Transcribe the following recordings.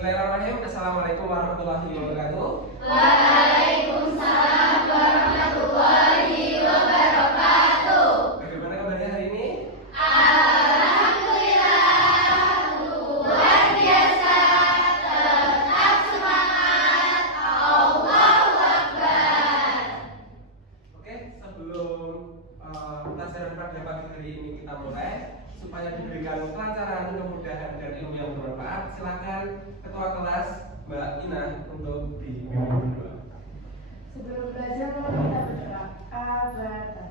Bismillahirrahmanirrahim. Assalamualaikum warahmatullahi wabarakatuh. Waalaikumsalam warahmatullahi wabarakatuh. Bagaimana kabarnya hari ini? Alhamdulillah, luar biasa. Tetap semangat. Allahu Akbar. Oke, sebelum pelajaran pada pagi hari ini kita mulai, supaya diberikan kelancaran, kemudahan dan ilmu yang bermanfaat, silakan Ketua kelas Mbak Ina untuk dipimpin berdoa. Sebelum belajar mari kita berdoa. Abadan.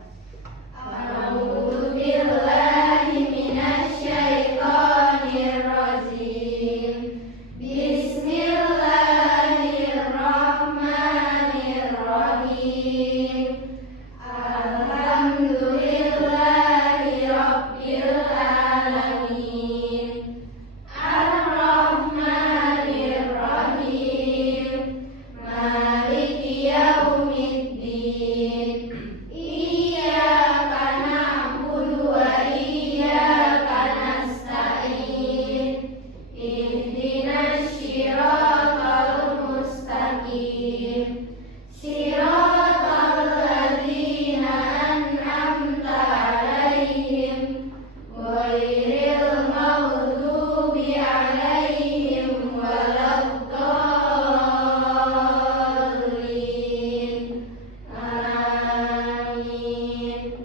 A'udzubillahi minasyaitonir rajim. Bismillahirrahmanirrahim. Alhamdulillahi rabbil alamin. Ar-Rahmanir Rahim. Maliki yaumiddin. Iyyaka na'budu wa iyyaka nasta'in. Ihdinas siratal mustaqim. Siratal ladzina an'amta 'alaihim ghairil maghdubi 'alaihim waladdallin. Amin.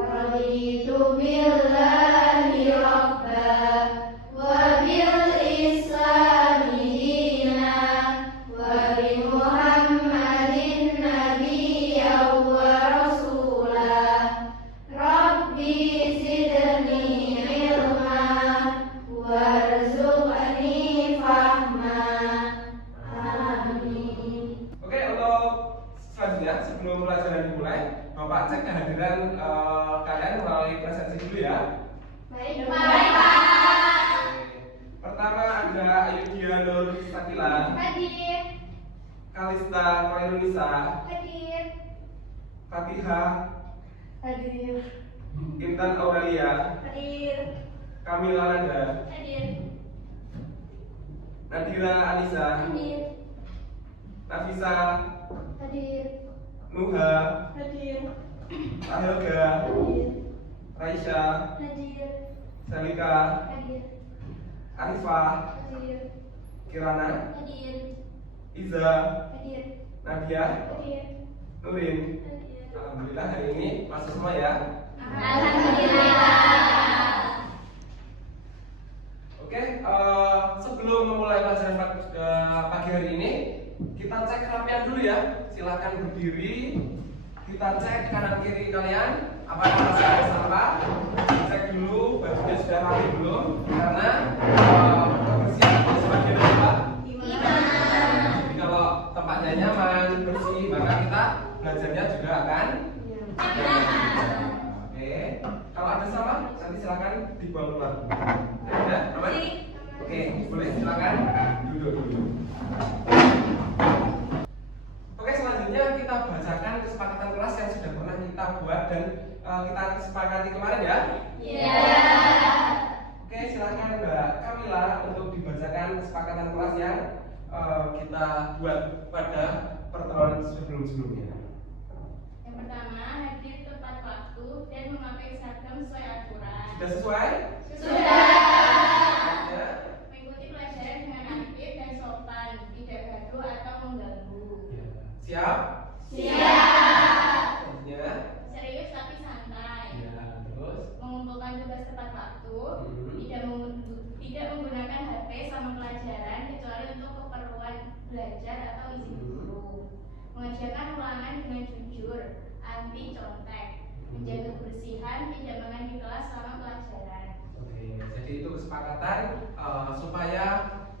Raditu billahi rabba wa bil islami dina wa bi Muhammadin nabiyyan wa rasulah. Rabbi zidni ilma warzuqni fahma. Amin. Oke, untuk selanjutnya sebelum pelajaran dimulai, Bapak cek kehadiran kalian melalui presensi dulu ya. Baik, Pak. Oke. Pertama ada Ayudhya Nur Sakila, Hadir. Kalista Koirunisa, Hadir. Fatihah, Hadir. Intan Aurelia, Hadir. Kamila Nanda, Hadir. Nadira Anissa, Hadir. Nafisa, Hadir. Nuha, Hadir. Ahilga, Hadir. Raisya, Hadir. Selika, Hadir. Arifah, Hadir. Kirana, Hadir. Iza, Hadir. Nadia, Hadir. Nurin. Hadir. Alhamdulillah hari ini masuk semua ya. Alhamdulillah. Oke, sebelum memulai pelajaran pagi hari ini, kita cek kerapian dulu ya. Silahkan berdiri. Kita cek kanan kiri kalian. Apakah masih ada sampah? Cek dulu bajunya sudah rapi belum? Karena kebersihan itu sebagian dari apa? Jadi kalau tempatnya nyaman, bersih, maka kita belajarnya juga akan nyaman. Oke, kalau ada sampah nanti silakan dibuang keluar. Ya, aman? Oke, boleh silakan duduk dulu. Oke, selanjutnya kita bacakan kesepakatan kelas yang sudah pernah kita buat dan kita sepakati kemarin ya. Iya. Oke, silakan Mbak Kamila untuk dibacakan kesepakatan kelas yang kita buat pada pertemuan sebelum-sebelumnya. Yang pertama, hadir tepat waktu dan memakai seragam sesuai aturan. Sudah sesuai? Sudah. Ya. Mengikuti pelajaran dengan aktif dan sopan, tidak gaduh atau mengganggu. Siap? Siap. Selanjutnya. Serius tapi santai. Ya, terus. Mengumpulkan tugas tepat waktu. Tidak menggunakan HP sama pelajaran kecuali untuk keperluan belajar atau izin guru. Mengerjakan ulangan dengan jujur, anti contek. Menjaga kebersihan, tidak makan di kelas selama pelajaran. Oke, jadi itu kesepakatan supaya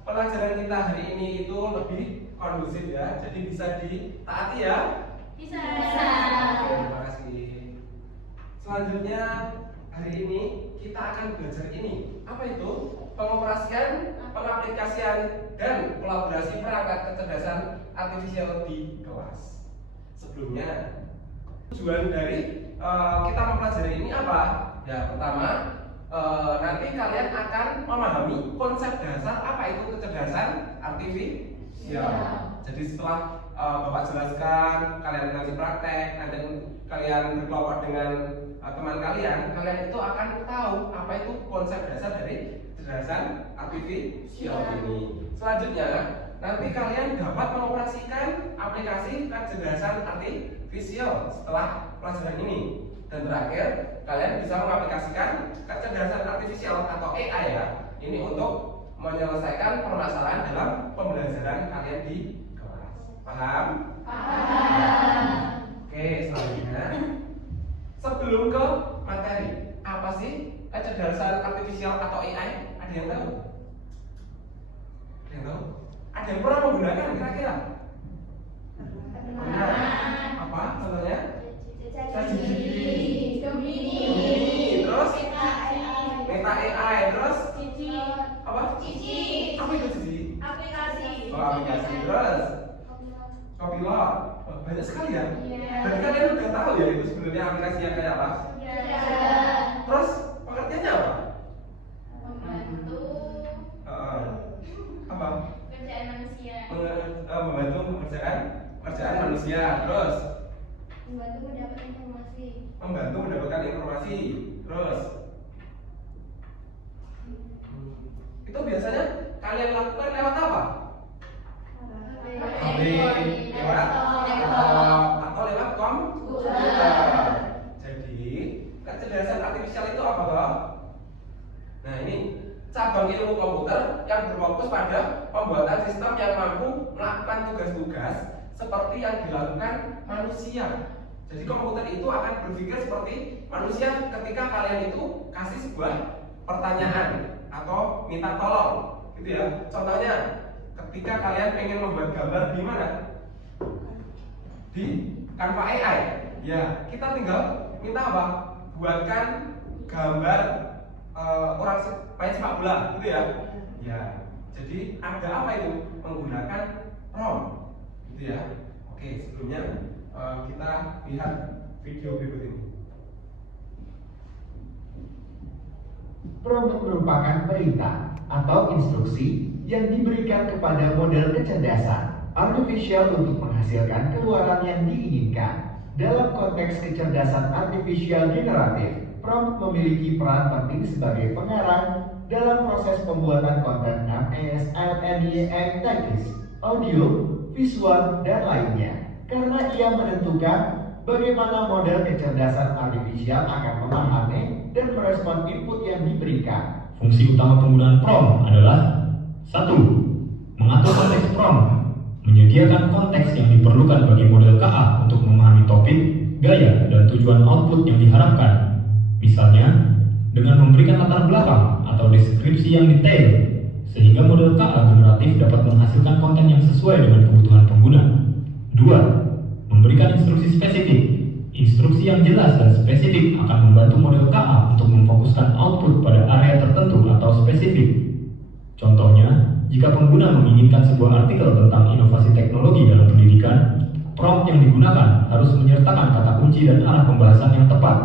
pelajaran kita hari ini itu lebih kondusif ya. Jadi bisa ditaati ya. Bisa. Terima kasih. Selanjutnya hari ini kita akan belajar ini. Apa itu? Pengoperasian, pengaplikasian, dan kolaborasi perangkat kecerdasan artifisial di kelas. Sebelumnya, tujuan dari kita mempelajari ini apa? Ya, pertama nanti kalian akan memahami konsep dasar apa itu kecerdasan artifisial. Jadi setelah Bapak jelaskan, kalian nanti praktek, nanti kalian berkelompok dengan teman kalian, kalian itu akan tahu apa itu konsep dasar dari kecerdasan artifisial ini. Selanjutnya, nanti kalian dapat mengoperasikan aplikasi kecerdasan artifisial setelah pelajaran ini. Dan terakhir, kalian bisa mengaplikasikan kecerdasan artifisial atau AI ya, ini untuk menyelesaikan permasalahan dalam pembelajaran kalian di kelas. Paham? Paham. Oke, selanjutnya sebelum ke materi, apa sih kecerdasan artifisial atau AI? Ada yang tahu? Ada yang tahu? Ada yang pernah menggunakan kira-kira? Pernah. Apa contohnya? ChatGPT, Gemini, terus AI, Meta AI, terus Cici, apa? Cici, Apa itu sih? aplikasi, Oh, aplikasi, terus Copilot. Oh, banyak sekali ya. Iya. Berarti kalian udah tahu ya itu sebenarnya aplikasinya kayak apa? Terus pengertiannya apa? membantu Apa? pekerjaan manusia, Membantu pekerjaan manusia. Terus membantu mendapat informasi, membantu mendapatkan informasi. Terus itu biasanya kalian lakukan lewat apa? HP, lewat laptop, atau lewat komputer. Jadi kecerdasan artifisial itu apa toh? Nah ini cabang ilmu komputer yang berfokus pada pembuatan sistem yang mampu melakukan tugas-tugas seperti yang dilakukan manusia. Jadi komputer itu akan berpikir seperti manusia ketika kalian itu kasih sebuah pertanyaan atau minta tolong, gitu ya. Contohnya, ketika kalian pengen membuat gambar di mana? Di Canva AI. Ya, kita tinggal minta apa? Buatkan gambar orang main sepak bola, gitu ya. Ya, jadi ada apa itu? Menggunakan prompt, gitu ya. Oke, sebelumnya kita lihat video berikut ini. Prompt merupakan perintah atau instruksi yang diberikan kepada model kecerdasan artifisial untuk menghasilkan keluaran yang diinginkan. Dalam konteks kecerdasan artifisial generatif, prompt memiliki peran penting sebagai pengarah dalam proses pembuatan konten ASLNYM teknis, audio, visual, dan lainnya. Karena ia menentukan bagaimana model kecerdasan artifisial akan memahami dan merespon input yang diberikan. Fungsi utama penggunaan prompt adalah 1. Mengatur konteks prompt, menyediakan konteks yang diperlukan bagi model KA untuk memahami topik, gaya, dan tujuan output yang diharapkan. Misalnya, dengan memberikan latar belakang atau deskripsi yang detail, sehingga model KA generatif dapat menghasilkan konten yang sesuai dengan kebutuhan pengguna. 2. Memberikan instruksi spesifik. Instruksi yang jelas dan spesifik akan membantu model KA untuk memfokuskan output pada area tertentu atau spesifik. Contohnya, jika pengguna menginginkan sebuah artikel tentang inovasi teknologi dalam pendidikan, prompt yang digunakan harus menyertakan kata kunci dan arah pembahasan yang tepat.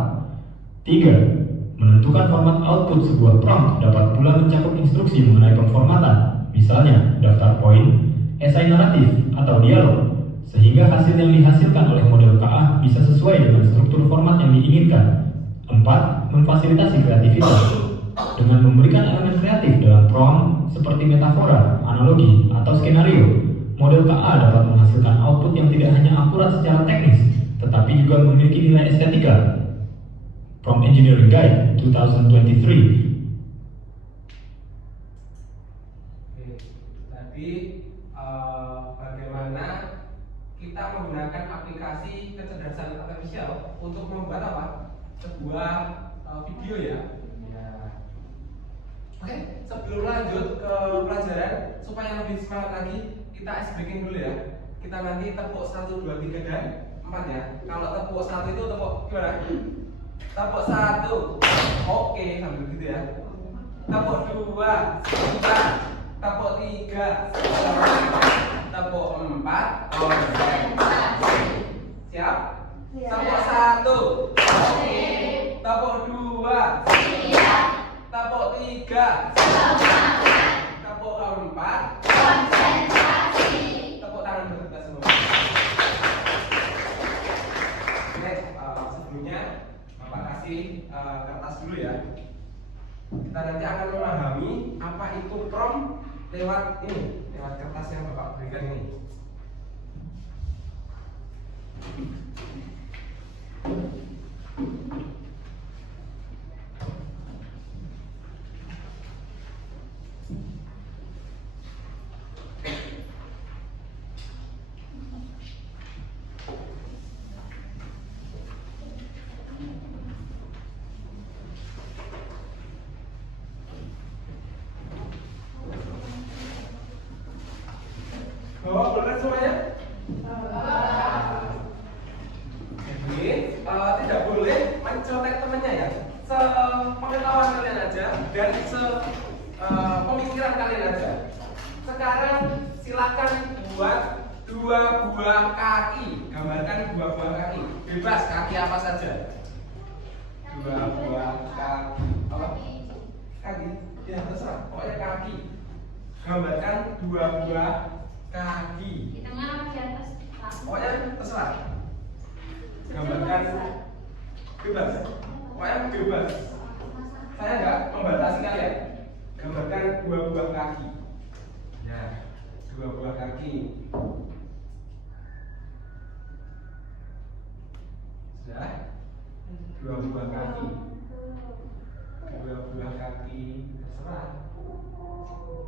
3. Menentukan format output sebuah prompt dapat pula mencakup instruksi mengenai pemformatan, misalnya daftar poin, esai naratif, atau dialog, sehingga hasil yang dihasilkan oleh model KA bisa sesuai dengan struktur format yang diinginkan. 4. Memfasilitasi kreativitas. Dengan memberikan elemen kreatif dalam prompt seperti metafora, analogi, atau skenario, model KA dapat menghasilkan output yang tidak hanya akurat secara teknis, tetapi juga memiliki nilai estetika. Prompt Engineering Guide 2023. Tadi bagaimana kita menggunakan aplikasi kecerdasan artifisial untuk membuat apa? Sebuah video ya. Oke, sebelum lanjut ke pelajaran supaya lebih semangat lagi, kita ice breaking dulu ya. Kita nanti tepuk 1, 2, 3 dan 4 ya. Kalau tepuk 1 itu tepuk gimana? Tepuk 1, oke sambil gitu ya. Tepuk 2, 3. Tepuk 3, tepuk 4, konsentrasi. Siap? Tepuk 1, oke. Tepuk 2, siap. kasih kertas dulu ya. Kita nanti akan memahami apa itu prompt lewat kertas yang Bapak berikan ini. Bawa benar semuanya? Jadi tidak boleh mencontek temannya ya. Sepengetahuan kalian aja dan pemikiran kalian aja. Sekarang silakan buat 2 buah kaki. Gambarkan 2 buah kaki. Bebas kaki apa saja. 2 buah kaki. Apa? Kaki. Ya terserah. Pokoknya kaki. Gambarkan 2 buah kaki. Di tengah apa di atas? Pokoknya terserah. Gambarkan bebas. Pokoknya bebas. Saya nggak membatasi kalian. Gambarkan 2 buah kaki. Ya, 2 buah kaki. Sudah? 2 buah kaki. 2 buah kaki. Terserah.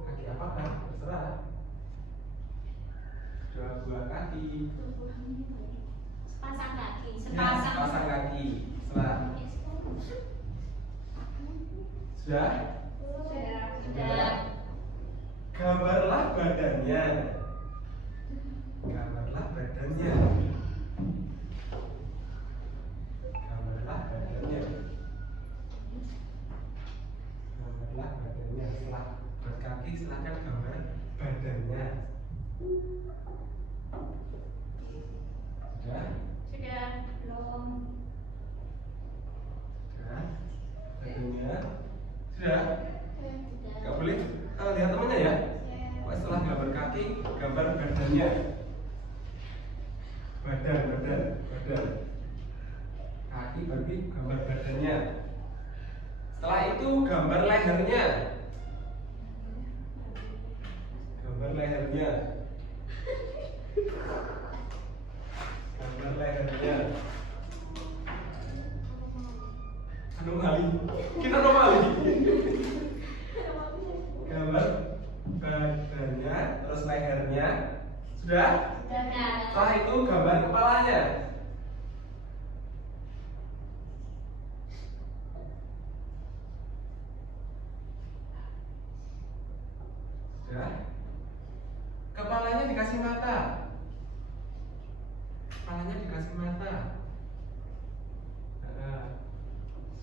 Kaki apakah? Terserah. 2 buah kaki. Sepasang kaki. Ya, sepasang kaki. Sudah? Sudah? Sudah. Gambarlah badannya. Gambarlah badannya. Gambarlah badannya. Gambarlah badannya. Setelah berkaki silakan gambar badannya. Sudah? Sudah. Belum. Sudah? Badannya. Sudah? Sudah. Gak boleh lihat temannya ya. Setelah gambar kaki, gambar badannya. Badan. Kaki berarti gambar badannya. Setelah itu gambar lehernya. Gambar lehernya. Gambar lehernya. Anomali. Kita anomali. Gambar badannya, terus lehernya. Sudah? Sudah. Setelah itu gambar kepalanya. Sudah? Kepalanya dikasih mata. Kepalanya dikasih mata.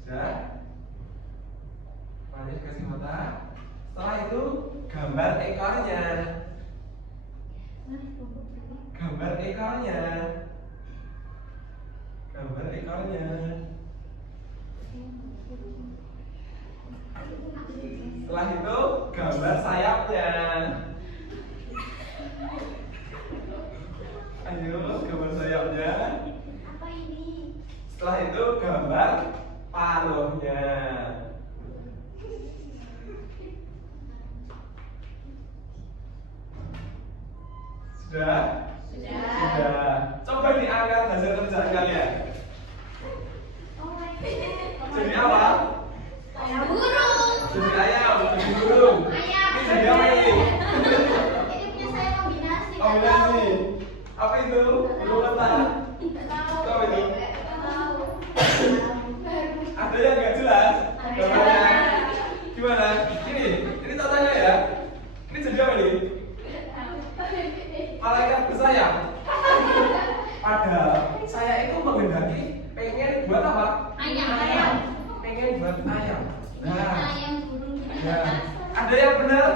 Sudah? Kepalanya dikasih mata. Setelah itu gambar ekornya. Gambar ekornya. Gambar ekornya. Setelah itu gambar sayapnya. Ayo gambar sayapnya. Apa ini? Setelah itu gambar paruhnya. Sudah? Sudah. Coba diangkat hasil kerjaan kalian. Oh my god. Jadi apa? Ayam burung. Jadi ayam, jadi burung. Ayam. Ini jadi apa ini? Ini punya saya kombinasi. Kombinasi. Apa itu? Belum letak. Tidak tahu. Tahu itu? Tidak tahu. Ada yang nggak jelas? Gambarnya. Gimana? Ini tanya ya. Ini jadi apa nih? Malaikat bersayap. Padahal saya itu menghendaki pengen buat apa? Ayam. Pengen buat ayam. Nah, Ayam burung. ya. Ada yang benar?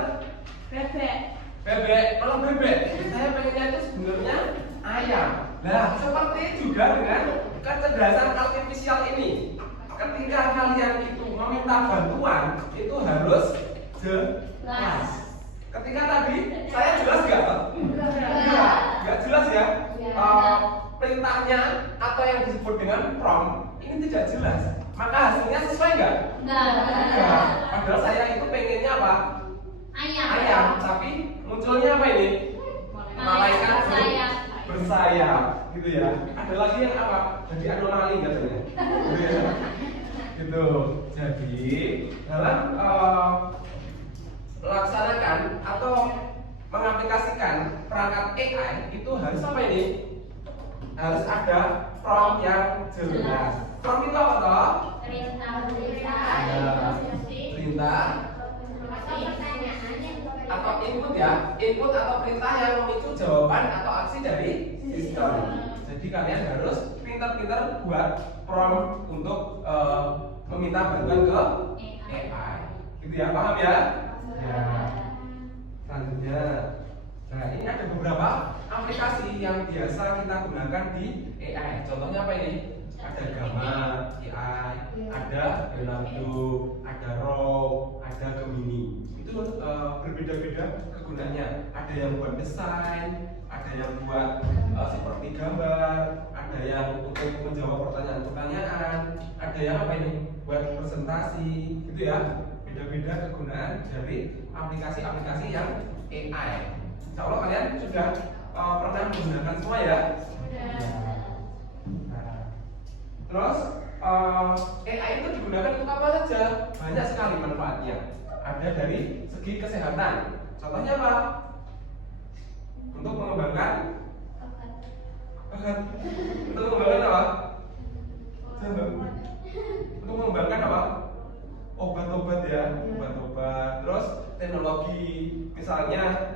Bebek. Bebek. Kalau bebek, saya pengennya itu sebenarnya ayam. Nah, seperti juga dengan kecerdasan artifisial ini. Ketika kalian itu meminta bantuan, itu harus jelas. Ketika tadi saya jelas nggak? Nggak jelas ya. Perintahnya atau yang disebut dengan prompt ini tidak jelas. maka hasilnya sesuai nggak? Enggak. Padahal saya itu pengennya apa? Ayam, tapi munculnya apa ini? Malaikat bersayap, gitu ya. Ada lagi yang apa? Jadi anomali katanya. Gitu ya. Gitu. Jadi dalam melaksanakan atau mengaplikasikan perangkat AI itu harus apa ini? Harus ada prompt yang jelas. Prompt itu apa toh? Perintah atau input ya, input atau perintah yang memicu jawaban atau aksi dari sistem. Jadi kalian harus pintar-pintar buat prompt untuk meminta bantuan ke AI. Gitu ya, paham ya? Ya. Selanjutnya, nah ini ada beberapa aplikasi yang biasa kita gunakan di AI. Contohnya apa ini? Ada Gamma AI, ada Leonardo, ada Raw, ada Gemini. Itu berbeda-beda kegunaannya. Ada yang buat desain, ada yang buat seperti gambar, ada yang untuk menjawab pertanyaan-pertanyaan, ada yang apa ini? Buat presentasi, gitu ya. Beda-beda kegunaan dari aplikasi-aplikasi yang AI. Insya Allah kalian sudah pernah menggunakan semua ya. Terus AI itu digunakan untuk apa saja? Banyak sekali manfaatnya. Ada dari segi kesehatan. Contohnya apa? Untuk mengembangkan untuk mengembangkan apa? Untuk mengembangkan apa? Obat-obat ya, obat-obat. Terus teknologi, misalnya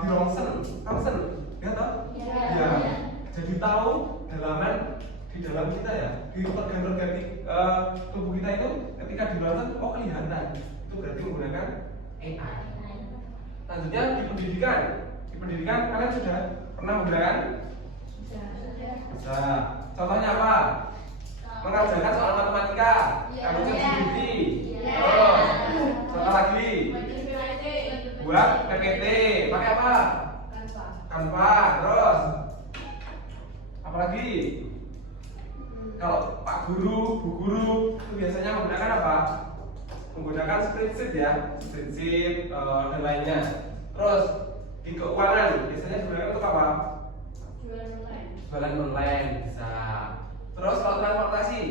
di rongsen, ya toh? Ya. Jadi tahu di dalam kita ya, di organ-organ tubuh kita itu ketika di rongsen, oh kelihatan. Itu berarti menggunakan AI. Selanjutnya di pendidikan kalian sudah pernah menggunakan? Bisa. Contohnya apa? Mengerjakan soal matematika, kamu sendiri. Terus, contoh lagi. Buat PPT, pakai apa? Canva. Terus, apa lagi? Kalau Pak Guru, Bu Guru itu biasanya menggunakan apa? Menggunakan spreadsheet ya, spreadsheet dan lainnya. Terus di keuangan biasanya digunakan untuk apa? Jualan online bisa. Terus kalau transportasi,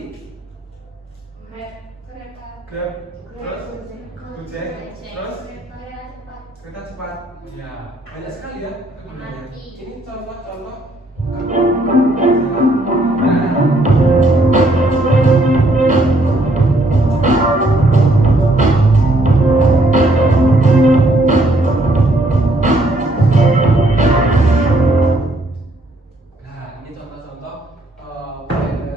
Grab, terus Gojek, terus kereta cepat. Ya banyak sekali ya kegunaannya. Ini contoh-contoh.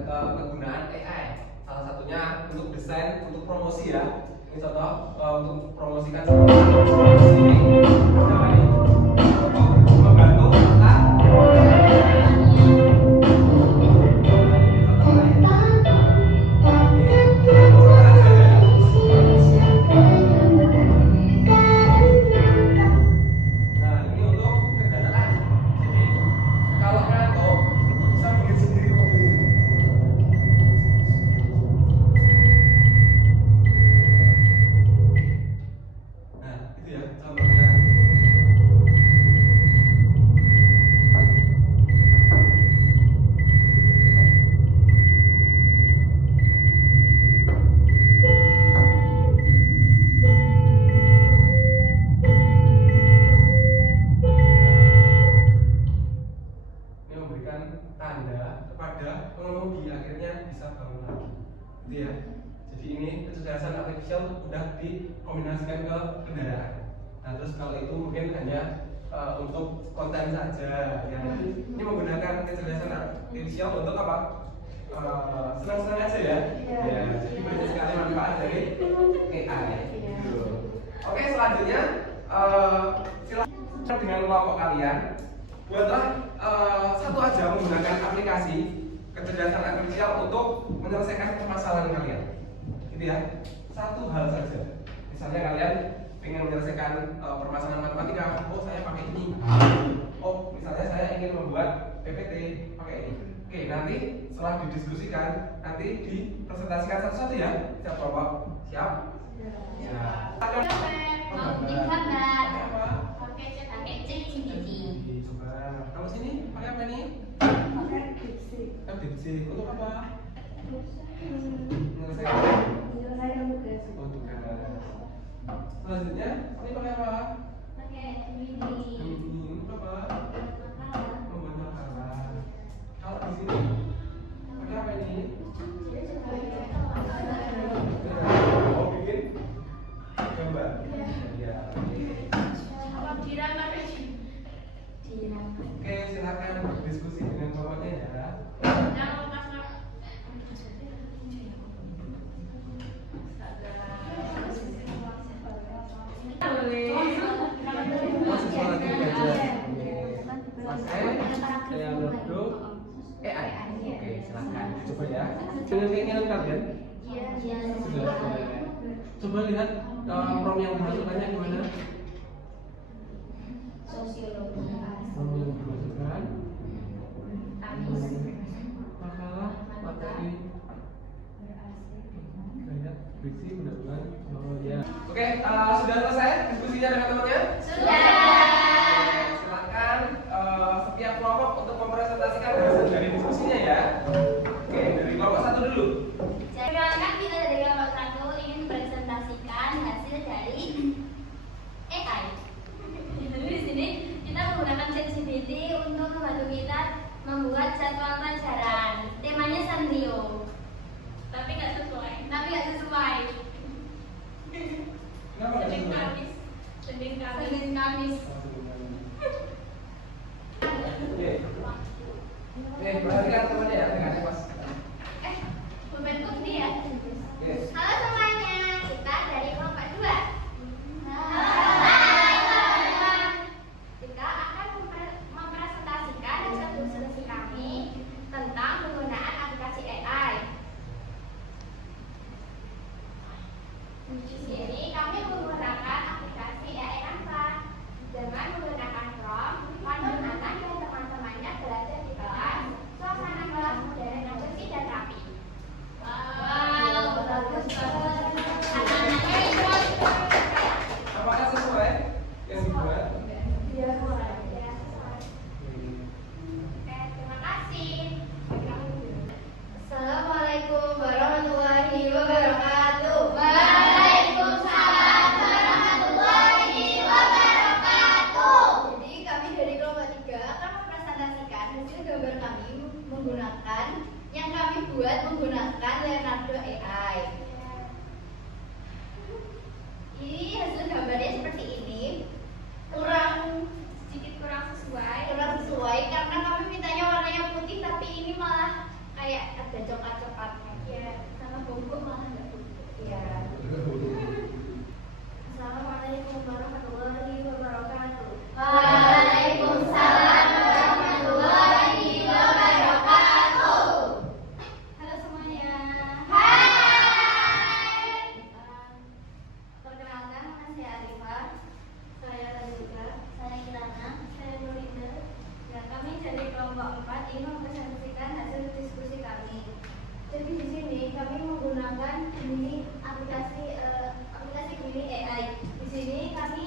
Penggunaan AI, salah satunya untuk desain, untuk promosi ya. Ini contoh untuk promosikan promosi ini apa ini? Untuk membantu kita. Nah ini untuk kedatangan. Jadi kalau kalian tahu bisa bikin sendiri mobil. Nah, itu ya contohnya. Ini memberikan tanda kepada pengemudi akhirnya bisa bangun lagi. Gitu ya. Jadi ini kecerdasan artifisial sudah dikombinasikan ke kendaraan. Nah terus kalau itu mungkin hanya untuk konten saja. Ya. Ini menggunakan kecerdasan artifisial untuk apa? Senang-senang aja ya. Ya. Jadi banyak sekali manfaat dari AI. Gitu. Oke selanjutnya silakan dengan kelompok kalian buatlah satu aja menggunakan aplikasi kecerdasan artifisial untuk menyelesaikan permasalahan kalian. Gitu ya, satu hal saja. Misalnya kalian ingin menyelesaikan permasalahan matematika, oh saya pakai ini. Oh misalnya saya ingin membuat membuat PPT pakai ini. Oke, nanti setelah didiskusikan, nanti dipresentasikan satu-satu ya. Siap kelompok? Siap? Ya. Mau bikin gambar. Pakai apa? Pakai ChatGPT. Coba. Kamu sini pakai apa nih? Pakai diksi. Diksi. Untuk apa? Menyelesaikan tugas. Untuk tugas. Selanjutnya, ini pakai apa? Pakai ini. Untuk apa? Membuat makalah. Kalau di sini pakai apa ini? Oh, bikin gambar. Ya. Oke, silakan berdiskusi dengan kelompoknya ya. Mahasiswa lagi belajar. Saya berdua AI. Oke, silakan. Coba ya. Dengan keinginan kalian. Sudah. Coba lihat prompt yang dimasukkannya gimana. Prompt yang dimasukkan. Makalah, materi. Banyak berisi, pendahuluan. Oh ya. Oke, sudah selesai diskusinya dengan temannya? Silakan setiap kelompok untuk mempresentasikan hasil dari diskusinya ya. Oke, dari kelompok satu dulu. Perkenalkan, kita dari kelompok 1 ingin mempresentasikan hasil dari AI. Jadi di sini kita menggunakan ChatGPT untuk membantu kita membuat jadwal pelajaran. Temanya Sanrio. Tapi nggak sesuai. Kenapa nggak sesuai? Senin Kamis. Oke. Perhatikan temannya ya, dengan pas. Membentuk ini ya. Oke. Halo semuanya, kita dari kelompok 2. Kita akan mempresentasikan hasil diskusi kami tentang penggunaan aplikasi AI. Di sini kami menggunakan aplikasi AI Canva dengan menggunakan prompt, panduan dan teman-temannya belajar di kelas, suasana kelas modern yang bersih dan rapi. Wow, bagus banget. Anak-anaknya ikut. Apakah sesuai yang dibuat? Ya, sesuai. Oke, terima kasih. Assalamualaikum warahmatullahi wabarakatuh. Waalaikumsalam warahmatullahi wabarakatuh. Jadi kami dari kelompok 3 akan mempresentasikan hasil gambar kami yang kami buat menggunakan Leonardo AI. Ini hasil gambarnya seperti ini. Sedikit kurang sesuai karena kami mintanya warnanya putih, tapi ini malah kayak ada coklat-coklatnya. Ya, sama bungkuk malah nggak bungkuk. Ya. Assalamualaikum warahmatullahi wabarakatuh. Waalaikumsalam warahmatullahi wabarakatuh. Halo semuanya. Hai. Perkenalkan, nama saya Arifah. Saya Rajuka. Saya Irana. Saya Nurinda. Ya, kami dari kelompok 4 ingin mempresentasikan hasil diskusi kami. Jadi di sini kami menggunakan aplikasi Gemini AI. Di sini kami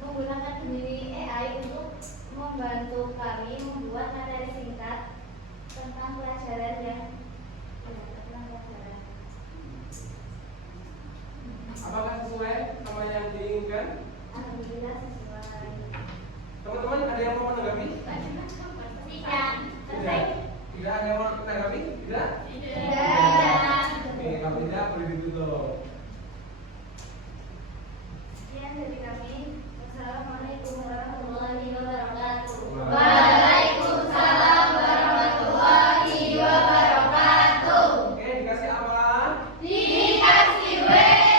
menggunakan Gemini AI untuk membantu kami membuat materi singkat tentang pelajaran yang tentang pelajaran. Apakah sesuai sama yang diinginkan? Alhamdulillah sesuai. Teman-teman ada yang mau menanggapi? Tidak. Selesai. Tidak ada yang mau menanggapi? Tidak? Tidak. Oke, kalau tidak boleh ditutup. Sekian dari kami. Wassalamualaikum warahmatullahi wabarakatuh. Waalaikumsalam warahmatullahi wabarakatuh. Oke, dikasih apa? Dikasih W,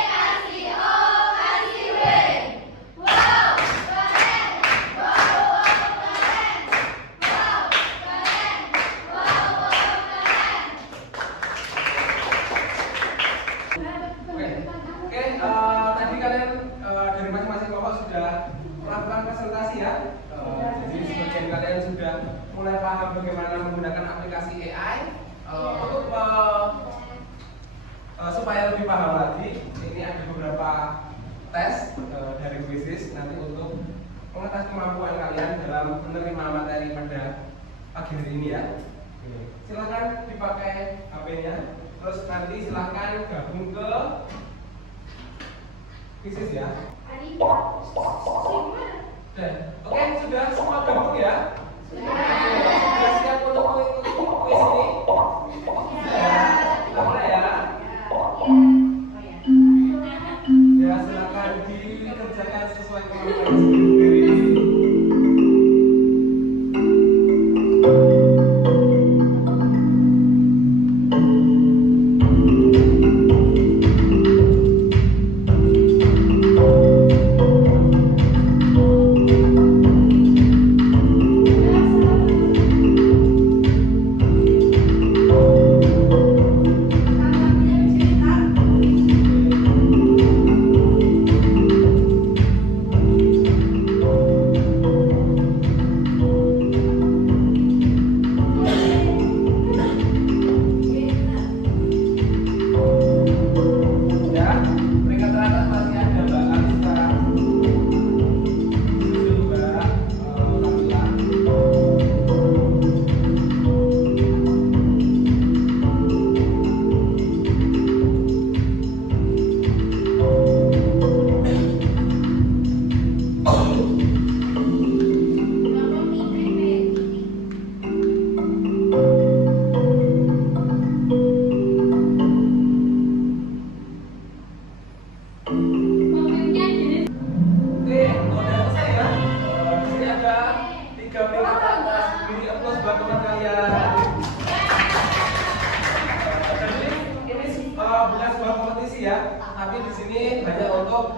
kasih O, kasih W. Wow, keren. Wow, keren. Wow, keren. Wow, keren. Oke, tadi kalian dari masing-masing kelompok sudah melakukan presentasi ya. Jadi sebagian kalian sudah mulai paham bagaimana menggunakan aplikasi AI. Untuk supaya lebih paham lagi, ini ada beberapa tes dari Quizzes nanti untuk mengetes kemampuan kalian dalam menerima materi pada pagi hari ini ya. Silakan dipakai HP-nya, terus nanti silakan gabung ke Quizzes ya. Oke, sudah semua gabung ya? Sudah siap untuk mengikuti kuis ini? Kita mulai ya. Ya, silakan dikerjakan sesuai kemampuan sendiri. Tapi di sini hanya untuk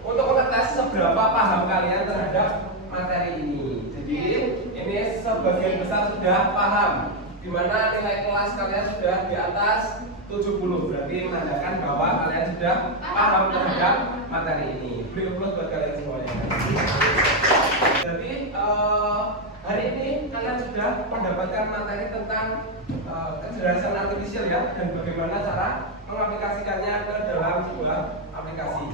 untuk mengetes seberapa paham kalian terhadap materi ini. Jadi ini sebagian besar sudah paham, di mana nilai kelas kalian sudah di atas 70, berarti menandakan bahwa kalian sudah paham terhadap materi ini. Beri aplaus buat kalian semuanya. Jadi hari ini kalian sudah mendapatkan materi tentang kecerdasan artifisial ya, dan bagaimana cara mengaplikasikannya ke dalam sebuah aplikasi.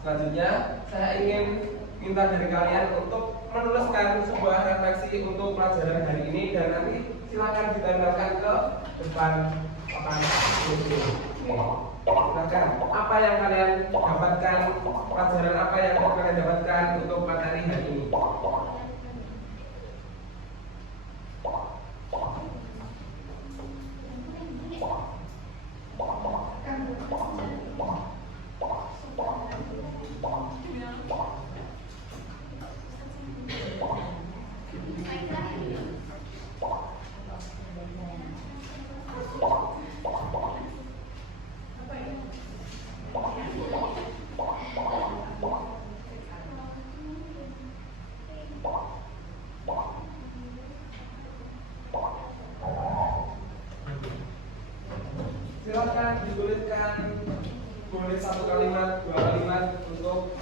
Selanjutnya saya ingin minta dari kalian untuk menuliskan sebuah refleksi untuk pelajaran hari ini, dan nanti silakan ditempelkan ke depan papan tulis. Silakan, apa yang kalian dapatkan, pelajaran apa yang kalian dapatkan untuk materi hari ini? Silakan dituliskan, boleh 1 kalimat, 2 kalimat untuk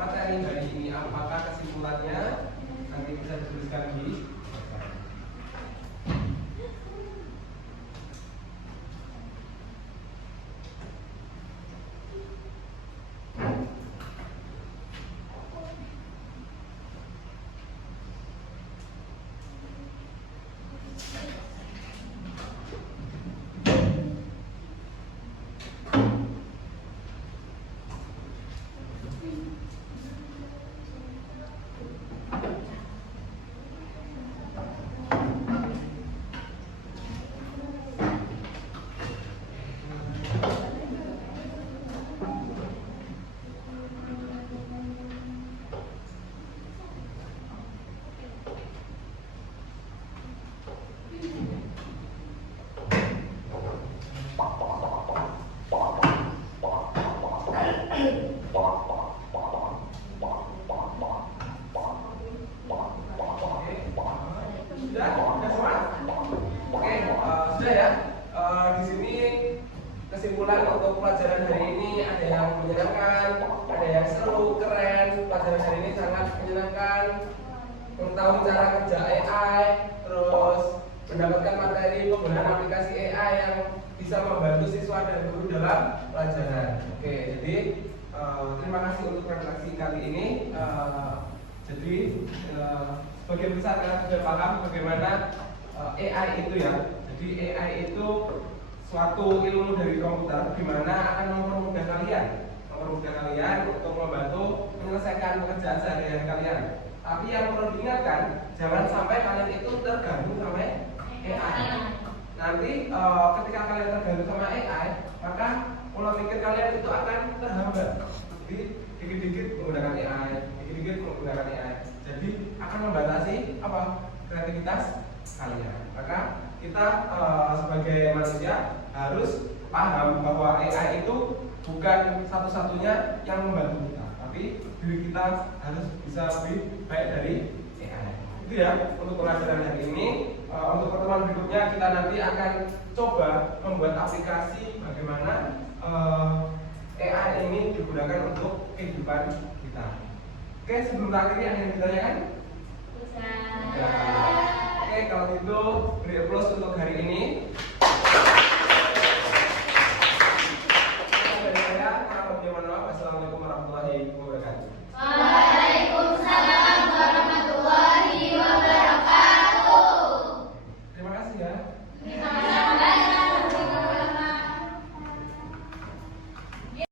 materi hari ini. Apakah kesimpulannya nanti bisa dituliskan di kesimpulan untuk pelajaran hari ini ada yang menyenangkan, ada yang seru, keren. Pelajaran hari ini sangat menyenangkan, mengetahui cara kerja AI, terus mendapatkan materi penggunaan aplikasi AI yang bisa membantu siswa dan guru dalam pelajaran. Oke, jadi terima kasih untuk refleksi kali ini. Sebagian besar kalian sudah paham bagaimana AI itu ya. Jadi AI itu suatu ilmu dari komputer di mana akan mempermudah kalian untuk membantu menyelesaikan pekerjaan sehari-hari kalian. Tapi yang perlu diingatkan, jangan sampai kalian itu terganggu sama AI. Nanti ketika kalian terganggu sama AI, maka pola pikir kalian itu akan terhambat. Jadi dikit-dikit menggunakan AI, dikit-dikit menggunakan AI. Jadi akan membatasi kreativitas kalian. Maka kita sebagai manusia harus paham bahwa AI itu bukan satu-satunya yang membantu kita, tapi diri kita harus bisa lebih baik dari AI. Itu ya untuk pelajaran hari ini. Untuk pertemuan berikutnya kita nanti akan coba membuat aplikasi bagaimana AI ini digunakan untuk kehidupan kita. Oke, sebelum akhiri ada yang ditanyakan? Oke, kalau gitu beri applause untuk hari ini.